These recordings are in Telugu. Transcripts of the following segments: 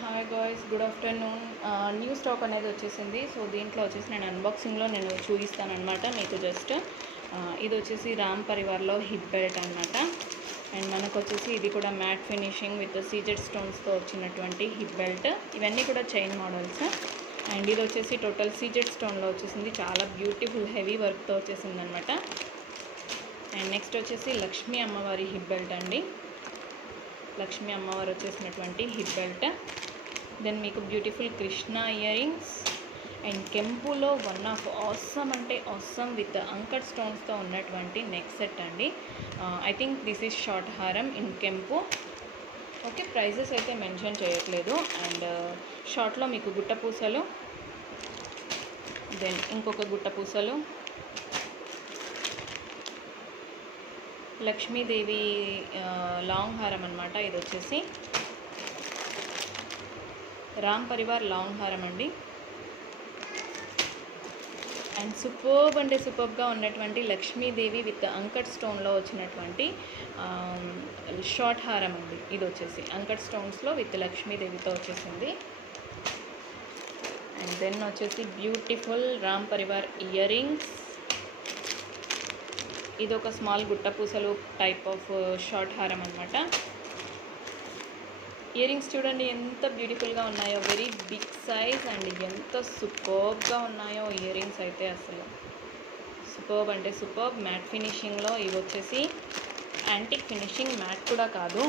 Hi guys, good afternoon. New stock అనేది వచ్చేసింది. సో దీంట్లో వచ్చేసి నేను అన్బాక్సింగ్లో నేను చూపిస్తాను అనమాట మీకు. జస్ట్ ఇది వచ్చేసి రామ్ పరివార్లో హిప్ బెల్ట్ అనమాట. అండ్ మనకు వచ్చేసి ఇది కూడా మ్యాట్ ఫినిషింగ్ విత్ సీజెడ్ స్టోన్స్తో వచ్చినటువంటి హిప్ బెల్ట్. ఇవన్నీ కూడా చైన్ మోడల్స్. అండ్ ఇది వచ్చేసి టోటల్ సీజెడ్ స్టోన్లో వచ్చేసింది. చాలా బ్యూటిఫుల్ హెవీ వర్క్తో వచ్చేసింది అనమాట. అండ్ నెక్స్ట్ వచ్చేసి లక్ష్మీ అమ్మవారి హిప్ బెల్ట్ అండి. లక్ష్మీ అమ్మవారు వచ్చేసినటువంటి హిప్ బెల్ట్. దెన్ మీకు beautiful Krishna earrings and కెంపులో వన్ ఆఫ్ ఆసమ్ అంటే ఆసమ్ విత్ అంకట్ స్టోన్స్తో ఉన్నటువంటి నెక్ సెట్ అండి. I think this is short హారం ఇన్ కెంపు. ఓకే, ప్రైజెస్ అయితే మెన్షన్ చేయట్లేదు. అండ్ షార్ట్లో మీకు గుట్టపూసలు, దెన్ ఇంకొక గుట్టపూసలు, లక్ష్మీదేవి లాంగ్ హారం అనమాట. ఇది వచ్చేసి రామ్ పరివార్ లాంగ్ హారం అండి. అండ్ సూపర్బ్ అంటే సూపర్బ్గా ఉన్నటువంటి లక్ష్మీదేవి విత్ అంకట్ స్టోన్లో వచ్చినటువంటి షార్ట్ హారం అండి. ఇది వచ్చేసి అంకట్ స్టోన్స్లో విత్ లక్ష్మీదేవితో వచ్చేసింది. అండ్ దెన్ వచ్చేసి beautiful Ram Parivar earrings. ఇది ఒక స్మాల్ గుట్టపూసలు టైప్ ఆఫ్ షార్ట్ హారం అనమాట. ఇయర్ రింగ్స్ చూడండి ఎంత బ్యూటిఫుల్గా ఉన్నాయో, వెరీ బిగ్ సైజ్ అండ్ ఎంత సూపర్బ్గా ఉన్నాయో ఇయర్ రింగ్స్ అయితే. అసలు సూపర్బ్ అంటే సూపర్బ్. మ్యాట్ ఫినిషింగ్లో ఇవి వచ్చేసి యాంటిక్ ఫినిషింగ్, మ్యాట్ కూడా కాదు.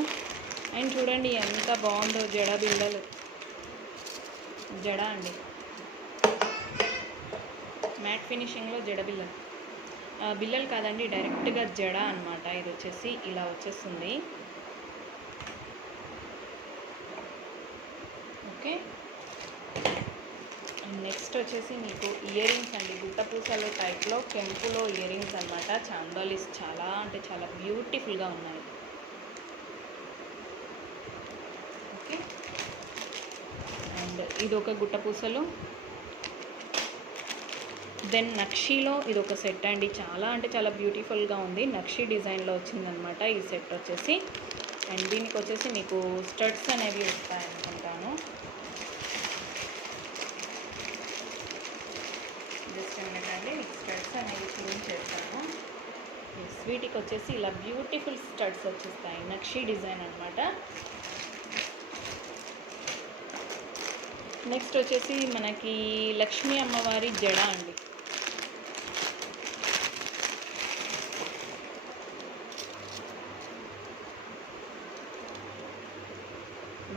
అండ్ చూడండి ఎంత బాగుందో, జడ బిళ్ళలు, జడ అండి, మ్యాట్ ఫినిషింగ్లో జడ బిళ్ళలు, బిల్లలు కాదండి, డైరెక్ట్గా జడ అనమాట. ఇది వచ్చేసి ఇలా వచ్చేస్తుంది. ఓకే, అండ్ నెక్స్ట్ వచ్చేసి మీకు ఇయర్ రింగ్స్ అండి. గుట్టపూసలు టైప్లో కెంపులో ఇయర్ రింగ్స్ అనమాట. చాందోలిస్ చాలా అంటే చాలా బ్యూటిఫుల్గా ఉన్నాయి. ఓకే, అండ్ ఇది ఒక గుట్టపూసలు. దెన్ నక్షీలో ఇది ఒక సెట్ అండి. చాలా అంటే చాలా బ్యూటిఫుల్గా ఉంది. నక్షీ డిజైన్లో వచ్చిందనమాట ఈ సెట్ వచ్చేసి. అండ్ దీనికి వచ్చేసి మీకు స్టడ్స్ అనేవి వస్తాయనుకుంటాను. జస్ట్ ఏంటంటే మీకు స్టడ్స్ అనేవి చూపించేస్తాను. వీటికి వచ్చేసి ఇలా బ్యూటిఫుల్ స్టడ్స్ వచ్చేస్తాయి. నక్షీ డిజైన్ అనమాట. నెక్స్ట్ వచ్చేసి మనకి లక్ష్మీ అమ్మవారి జడ అండి.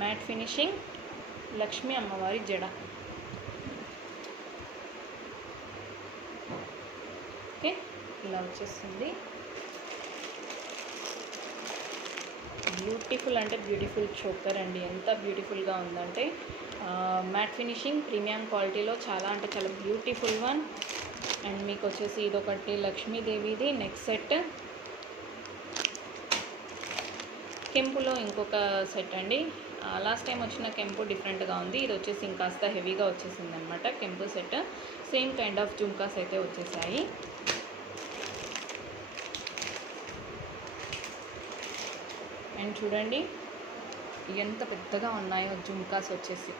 మ్యాట్ ఫినిషింగ్ లక్ష్మీ అమ్మవారి జడ. ఓకే, ఇలా వచ్చేస్తుంది. బ్యూటిఫుల్ అంటే బ్యూటిఫుల్ చోకర్ అండి. ఎంత బ్యూటిఫుల్గా ఉందంటే మ్యాట్ ఫినిషింగ్ ప్రీమియం క్వాలిటీలో చాలా అంటే చాలా బ్యూటిఫుల్ వన్. అండ్ మీకు వచ్చేసి ఇదొకటి లక్ష్మీదేవిది నెక్ సెట్. కెంపులో ఇంకొక సెట్ అండి. లాస్ట్ టైం వచ్చిన కెంపు డిఫరెంట్గా ఉంది. ఇది వచ్చేసి ఇంకాస్త హెవీగా వచ్చేసింది అనమాట కెంపు set. Same kind of jhumkas అయితే వచ్చేసాయి. అండ్ చూడండి ఎంత పెద్దగా ఉన్నాయో జుంకాస్ వచ్చేసి.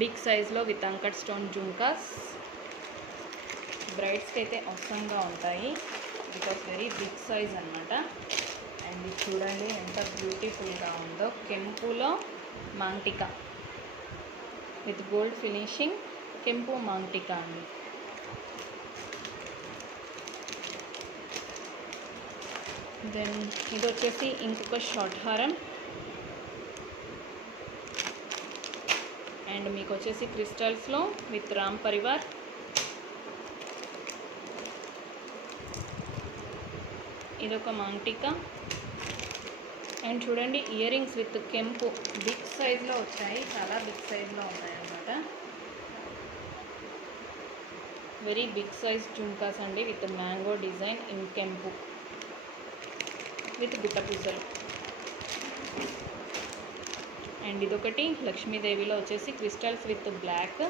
బిగ్ సైజ్లో విత్ అంకట్ స్టోన్ జుంకాస్. బ్రైడ్స్కి అయితే అవసరంగా ఉంటాయి బికాస్ వెరీ బిగ్ సైజ్ అనమాట. అండ్ ఇది చూడండి ఎంత బ్యూటిఫుల్గా ఉందో. కెంపులో మాంటికా విత్ గోల్డ్ ఫినిషింగ్, కెంపు మాంటికా అండి. దెన్ ఇది వచ్చేసి ఇంకొక షార్ట్ హారం. అండ్ మీకు వచ్చేసి క్రిస్టల్స్లో విత్ రామ్ పరివార్. ఇదొక మాంటికా. అండ్ చూడండి ఇయర్ రింగ్స్ విత్ కెంపు బిగ్ సైజ్లో వచ్చాయి. చాలా బిగ్ సైజ్లో ఉన్నాయన్నమాట. వెరీ బిగ్ సైజ్ జుంకాస్ అండి విత్ మ్యాంగో డిజైన్ ఇన్ కెంపు విత్ గుట్టపూసలు. అండ్ ఇదొకటి లక్ష్మీదేవిలో వచ్చేసి క్రిస్టల్స్ విత్ బ్లాక్.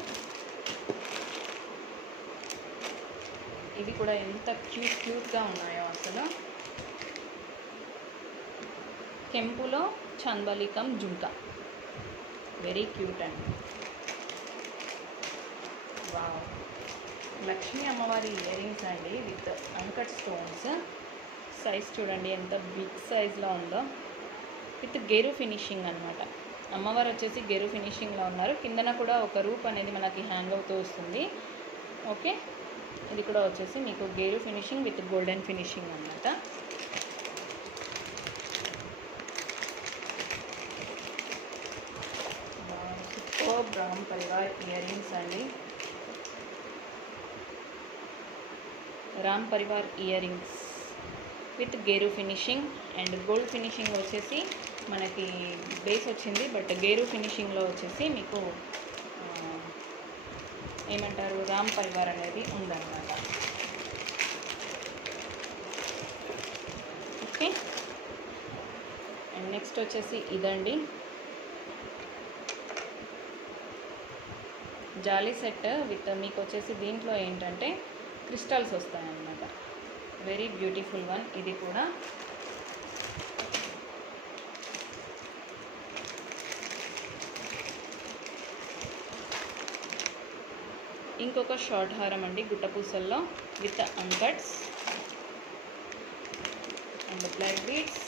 ఇవి కూడా ఎంత క్యూట్గా ఉన్నాయో అసలు. కెంపులో చందలికం జుంకా. వెరీ క్యూట్ అండి. వావ్, లక్ష్మీ అమ్మవారి ఇయర్ రింగ్స్ అండి విత్ అంకట్ స్టోన్స్. సైజ్ చూడండి ఎంత బిగ్ సైజ్లో ఉందో, విత్ గేరు ఫినిషింగ్ అనమాట. అమ్మవారు వచ్చేసి గేరు ఫినిషింగ్లో ఉన్నారు. కిందన కూడా ఒక రూప్ అనేది మనకి హ్యాంగ్ అవుతూ వస్తుంది. ఓకే, ఇది కూడా వచ్చేసి మీకు గేరు ఫినిషింగ్ విత్ గోల్డెన్ ఫినిషింగ్ అనమాట. Super Ram Parivar earrings అండి. Ram Parivar earrings with గేరు ఫినిషింగ్ అండ్ గోల్డ్ ఫినిషింగ్ వచ్చేసి మనకి బేస్ వచ్చింది. బట్ గేరు ఫినిషింగ్లో వచ్చేసి మీకు ఏమంటారు రామ్ పరివార్ అనేది ఉందన్నమాట. ఓకే, అండ్ నెక్స్ట్ వచ్చేసి ఇదండి జాలీ సెట్ విత్ మీకు వచ్చేసి దీంట్లో ఏంటంటే క్రిస్టల్స్ వస్తాయన్నమాట. వెరీ బ్యూటిఫుల్ వన్ ఇది కూడా. ఇంకొక షార్ట్ హారం అండి గుట్టపూసల్లో with uncuts and black beads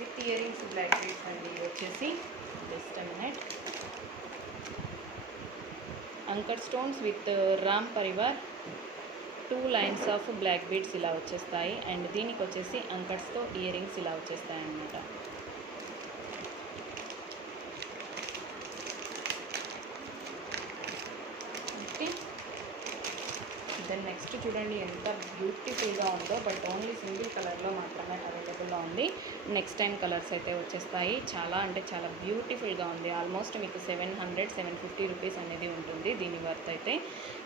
with earrings black beads అండి. వచ్చేసి just a minute. Uncut stones with Ram Parivar 2 lines of black beads ఇలా వచ్చేస్తాయి. అండ్ దీనికి వచ్చేసి అంకట్స్తో ఇయర్ రింగ్స్ ఇలా వచ్చేస్తాయి అన్నమాట. ఓకే, దెన్ నెక్స్ట్ చూడండి ఎంత బ్యూటిఫుల్గా ఉందో. బట్ ఓన్లీ సింగిల్ కలర్లో మాత్రమే అవైలబుల్లో ఉంది. నెక్స్ట్ టైం కలర్స్ అయితే వచ్చేస్తాయి. చాలా అంటే చాలా బ్యూటిఫుల్గా ఉంది. ఆల్మోస్ట్ మీకు 700-750 రూపీస్ అనేది ఉంటుంది దీని వర్త్ అయితే.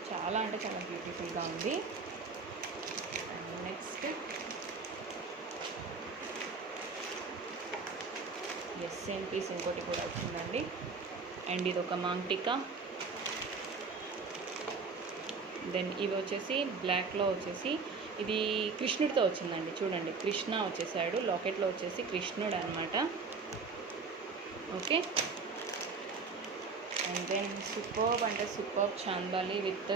చాలా అంటే చాలా బ్యూటిఫుల్గా ఉంది. అండ్ నెక్స్ట్ సేమ్ పీస్ ఇంకోటి కూడా వచ్చిందండి. అండ్ ఇది ఒక మాంగ్టికా. దెన్ ఇవి వచ్చేసి బ్లాక్లో వచ్చేసి ఇది కృష్ణుడితో వచ్చిందండి. చూడండి కృష్ణ వచ్చేసాడు. లాకెట్లో వచ్చేసి కృష్ణుడు అనమాట. ఓకే, అండ్ దెన్ సూపర్బ్ అంటే సూపర్బ్ చాందాలి విత్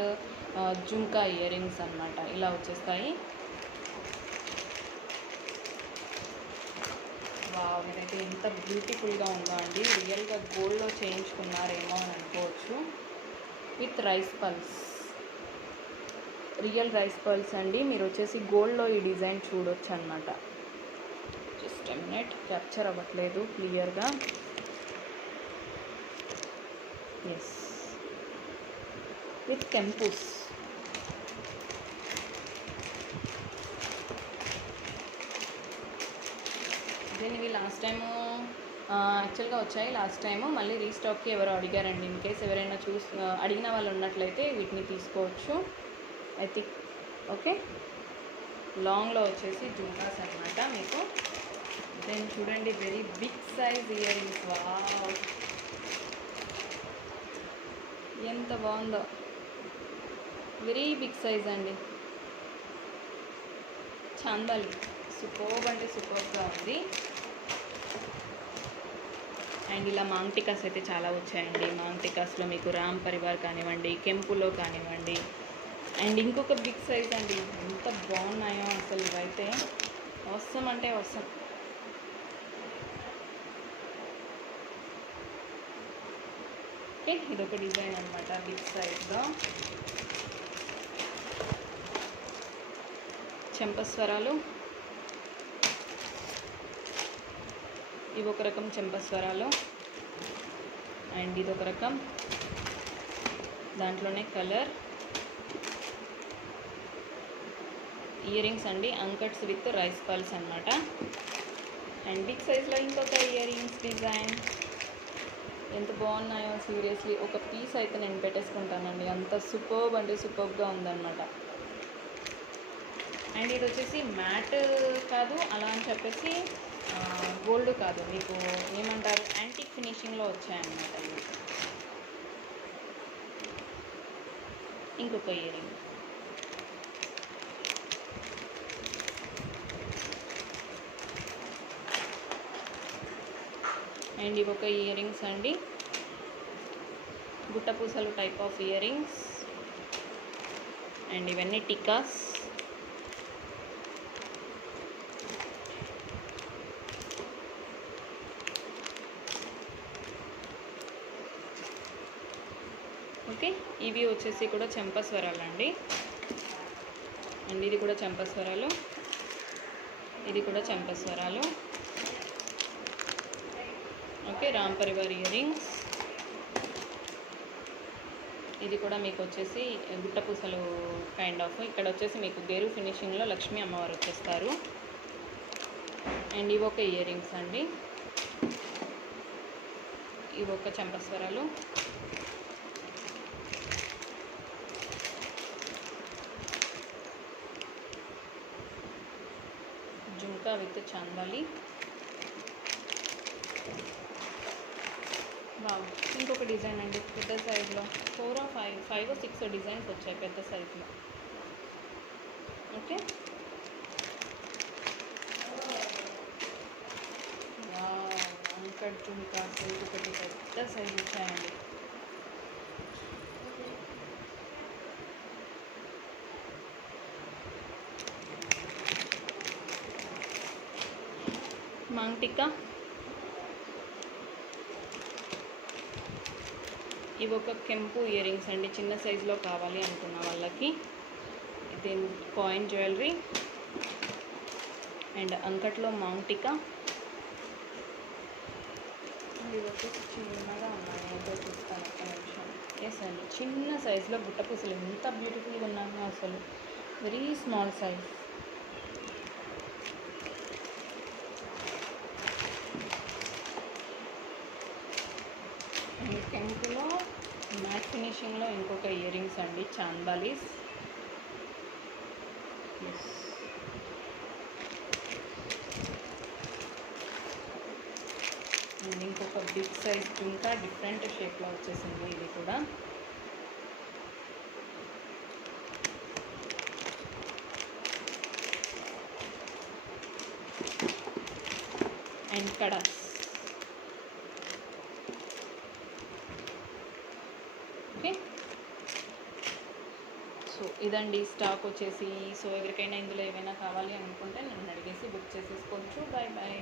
జుంకా ఇయర్ రింగ్స్ అనమాట. ఇలా వచ్చేస్తాయి. వావ్, ఇదైతే ఎంత బ్యూటిఫుల్గా ఉందో అండి. రియల్గా గోల్డ్లో చేయించుకున్నారేమో అని అనుకోవచ్చు. With rice pearls, real rice pearls అండి. మీరు వచ్చేసి గోల్డ్లో ఈ డిజైన్ చూడొచ్చు అనమాట. జస్ట్ ఎ మినిట్, క్యాప్చర్ అవ్వట్లేదు క్లియర్గా. ఎస్, విత్ కెంపుస్. దీనివి లాస్ట్ టైము యాక్చువల్గా వచ్చాయి. లాస్ట్ టైము మళ్ళీ రీస్టాక్కి ఎవరు అడిగారండి. ఇన్ కేస్ ఎవరైనా అడిగిన వాళ్ళు ఉన్నట్లయితే వీటిని తీసుకోవచ్చు ఐ థింక్. ఓకే, లాంగ్లో వచ్చేసి జుంకాస్ అనమాట మీకు. దెన్ చూడండి very big size earrings. Wow, ఎంత బాగుందో. వెరీ బిగ్ సైజ్ అండి. చాందాలి సూపర్బ్ అంటే సూపర్గా ఉంది. అండ్ ఇలా మాంగ్టికాస్ అయితే చాలా వచ్చాయండి. మాంగ్టికాస్లో మీకు రామ్ పరివార్ కానివ్వండి, కెంపులో కానివ్వండి. అండ్ ఇంకొక బిగ్ సైజ్ అండి. ఎంత బాగున్నాయో అసలు ఇవైతే. అవసరం అంటే అవసరం. ఓకే, ఇదొక డిజైన్ అనమాట బిగ్ సైజ్లో. చెంపస్వరాలు, ఇవి ఒక రకం చెంపస్వరాలు. అండ్ ఇదొక రకం, దాంట్లోనే కలర్ ఇయర్ రింగ్స్ అండి. అంకట్స్ విత్ రైస్ పల్స్ అనమాట. అండ్ బిగ్ సైజ్లో ఇంకొక ఇయర్ రింగ్స్ డిజైన్. ఎంత బాగున్నాయో సీరియస్లీ. ఒక పీస్ అయితే నేను పెట్టేసుకుంటానండి. అంత సూపర్బ్ అంటే సూపర్బ్గా ఉందన్నమాట. అండ్ ఇది వచ్చేసి మ్యాట్ కాదు అలా అని చెప్పేసి గోల్డ్ కాదు, మీకు ఏమంటారు యాంటిక్ ఫినిషింగ్లో వచ్చాయన్నమాట ఇవి. ఇంకొక ఇయర్ రింగ్. అండ్ ఇవి ఒక ఇయర్ రింగ్స్ అండి, గుట్టపూసలు type of earrings. And ఇవన్నీ టికాస్. ఓకే, ఇవి వచ్చేసి కూడా చెంపస్వరాలు అండి. అండ్ ఇది కూడా చెంపస్వరాలు, ఇది కూడా చెంపస్వరాలు. Okay, Ram Parivar earrings. ఇది కూడా మీకు వచ్చేసి గుట్టపూసలు కైండ్ ఆఫ్. ఇక్కడ వచ్చేసి మీకు గేరు ఫినిషింగ్లో లక్ష్మీ అమ్మవారు వచ్చేస్తారు. అండ్ ఇవి ఒక ఇయర్ రింగ్స్ అండి, ఇవి ఒక చెంపస్వరాలు. జుంకా విత్ చాందాలి. వావ్, ఇంకొక డిజైన్ అండి పెద్ద సైజులో. 4 or 5 or 6 డిజైన్స్ వచ్చాయి పెద్ద సైజులో. ఓకే, వావ్, అంకట్ జుంకాస్ ఇంకొకటి పెద్ద సైజు వచ్చాయండి. మాంగ్టికా. ఇవి ఒక కెంపు ఇయర్ రింగ్స్ అండి, చిన్న సైజులో కావాలి అనుకున్న వాళ్ళకి. ఇది కాయిన్ జ్యువెలరీ. అండ్ అంకట్లో మాంగ్టికా. ఇవి వచ్చేసి చిన్నగా ఉన్నాయి, ఏంటో చూస్తాను ఒక్క నిమిషం. ఎస్ అండి, చిన్న సైజులో గుట్టపూసలు ఎంత బ్యూటిఫుల్గా ఉన్నాయో అసలు, వెరీ స్మాల్ సైజ్. అండ్ కెంపులో మ్యాట్ ఫినిషింగ్లో ఇంకొక ఇయర్ రింగ్స్ అండి, చాందాలీస్. ఎస్, అండ్ ఇంకొక బిగ్ సైజ్ జుంకా డిఫరెంట్ షేప్లో వచ్చేసింది ఇది కూడా. అండ్ కడాస్. ఓకే, సో ఇదండి స్టాక్ వచ్చేసి. సో ఎవరికైనా ఇందులో ఏమైనా కావాలి అనుకుంటే నన్ను అడిగేసి బుక్ చేసేసుకోవచ్చు. Bye bye.